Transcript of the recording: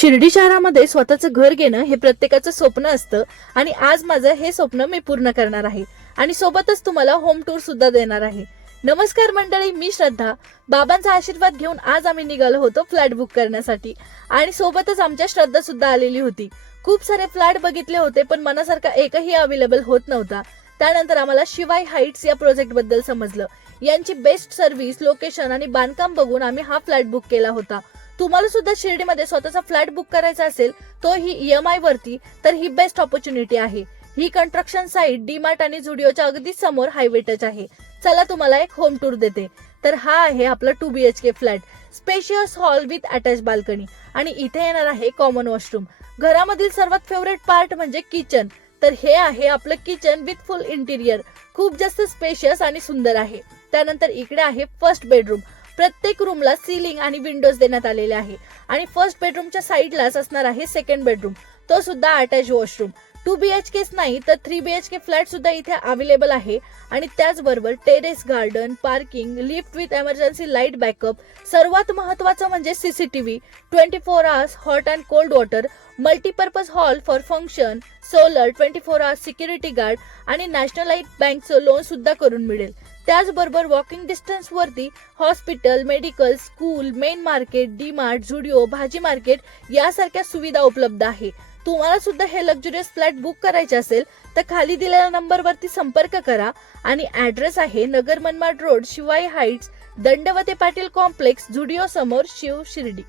शिर्डी शहरामध्ये स्वतःचं घर घेणं हे प्रत्येकाचं स्वप्न असतं आणि आज माझं हे स्वप्न मी पूर्ण करणार आहे आणि सोबतच तुम्हाला होम टूर सुद्धा देणार आहे. नमस्कार मंडळी, मी श्रद्धा. बाबांचा आशीर्वाद घेऊन आज आम्ही निघालो होतो फ्लॅट बुक करण्यासाठी आणि सोबतच आमच्या श्रद्धा सुद्धा आलेली होती. खूप सारे फ्लॅट बघितले होते पण मनासारखा एकही अवेलेबल होत नव्हता. त्यानंतर आम्हाला शिवाय हाईट्स या प्रोजेक्ट बद्दल समजलं. यांची बेस्ट सर्व्हिस, लोकेशन आणि बांधकाम बघून आम्ही हा फ्लॅट बुक केला होता. तुम्हाला सुद्धा शिर्डीमध्ये स्वतःचा फ्लॅट बुक करायचा असेल तो ही EMI वरती, तर ही बेस्ट ऑपॉर्च्युनिटी आहे. ही कंस्ट्रक्शन साइट डीमार्ट आणि झुडिओच्या अगदी समोर हायवे टच आहे. चला तुम्हाला एक होम टूर देते. तर हा आहे आपला 2 BHK flat, spacious hall with attach balcony आणि इथे येणार आहे कॉमन वॉशरूम. घरामधील सर्वात फेवरेट पार्ट म्हणजे किचन. तर हे आहे आपलं किचन विथ फुल इंटिरियर. खूप जास्त स्पेशियस आणि सुंदर आहे. त्यानंतर इकडे आहे फर्स्ट बेडरूम. प्रत्येक रूमला सीलिंग आणि विंडोज देण्यात आलेले आहे आणि फर्स्ट बेडरूमच्या साइडलाच असणार आहे सेकंड बेडरूम, तो सुद्धा अटॅच वॉशरूम. 2 BHK नाही तर 3 BHK फ्लॅट सुद्धा इथे अवेलेबल आहे आणि त्याचबरोबर terrace garden, parking, lift with emergency light backup. सर्वात महत्त्वाचं म्हणजे CCTV, 24 hours hot and cold water, multipurpose hall for function, solar, 24 hours security guard आणि नॅशनलाइट बँकचं लोन सुद्धा करून मिळेल. त्याचबरोबर वॉकिंग डिस्टन्स वरती hospital, medical, school, main market, DMart, Zudio, भाजी मार्केट यासारख्या सुविधा उपलब्ध आहे. तुम्हाला सुद्धा हे लक्झरियस फ्लॅट बुक करायचे असेल तर खाली दिलेल्या नंबरवरती संपर्क करा आणि ऍड्रेस आहे Nagar Manmad road, Shivai heights, Dandavate Patil complex, Zudio समोर, शिव, शिर्डी.